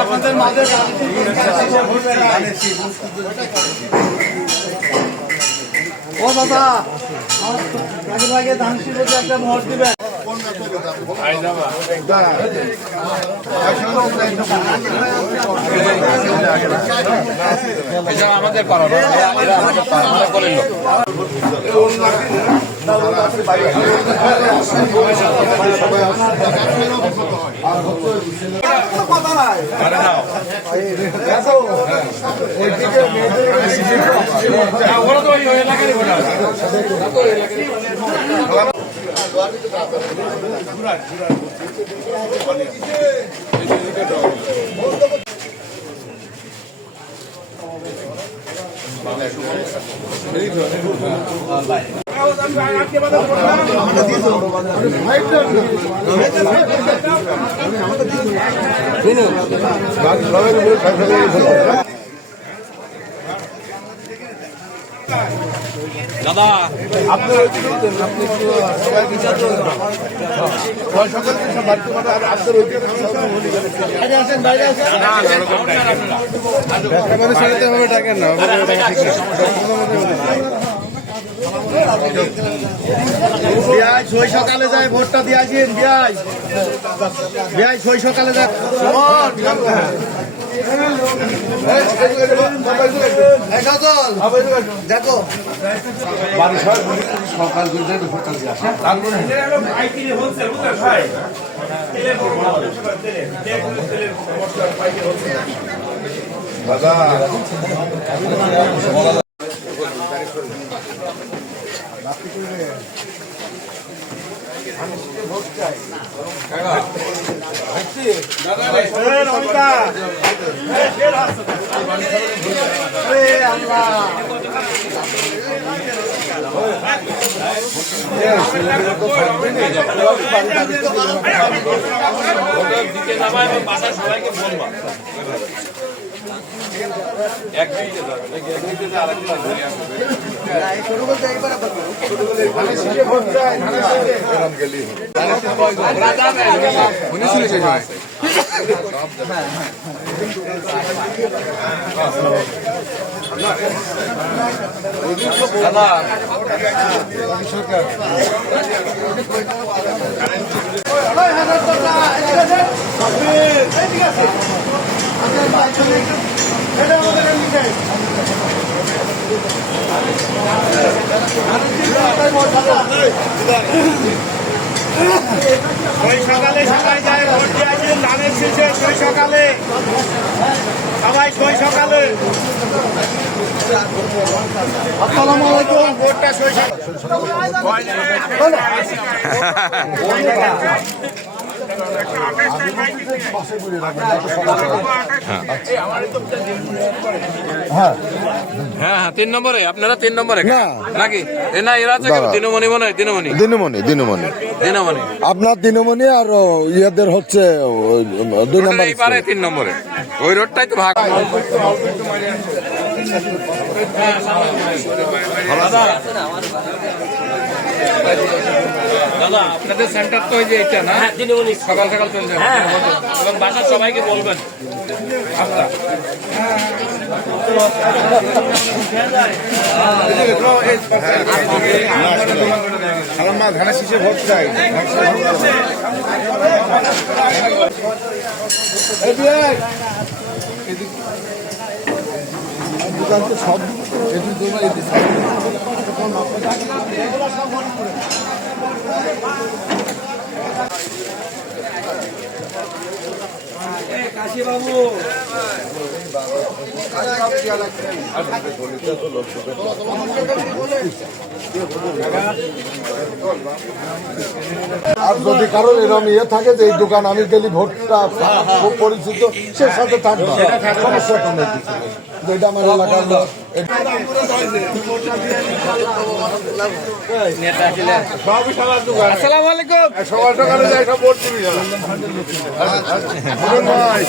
আপনাদের মাঝে ও দাদা আগে ধান শিল্পে একটা মহৎ দিবেন আমাদের পাড়া করেন দাদা আপনি ছয় সকালে যায় ভোটটা দিয়ে আসেন ছয় সকালে যায় দেখো সকাল সবাইকে বলবা এক সকালে সবাই যায় ভোট দিয়ে আসেন ধানের শেষে সকালে সবাই সকালে আসসালামু আলাইকুম ভোটটা হ্যাঁ হ্যাঁ 3 নম্বরে আপনারা 3 নম্বরে নাকি না এরা আছে দিনমণি মনে হয় দিনমণি আপনার দিনমণি আর ইয়েদের হচ্ছে 2 নম্বর এই পারে 3 নম্বরে ওই রোডটাই তো ভাগ দাদা আপনাদের সেন্টার তো যে এটা না সকাল সকাল চলে যাবে এবং বাসার সবাইকে বলবেন ধানের শীষে ভোট চাই সব কাশি বাবু আর যদি কারো এরকম ইয়ে থাকে যে এই দোকান আমি গেলি ভোটটা খুব পরিচিত সে সাথে থাকবে সমস্যা এটা আমার এলাকার লোক। আসসালামু আলাইকুম। সকাল সকালে যাই সব ভোট দিবি ভাই।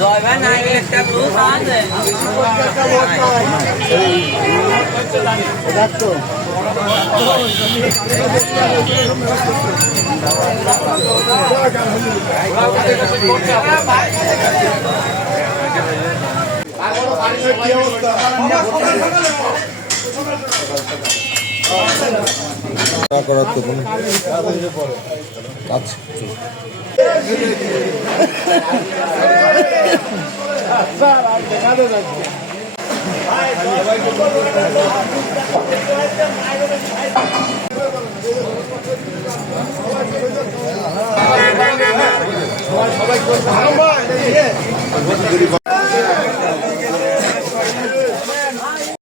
Rồi bữa nay em cho lúa hết rồi. করার তো কোনো আচ্ছা সবাই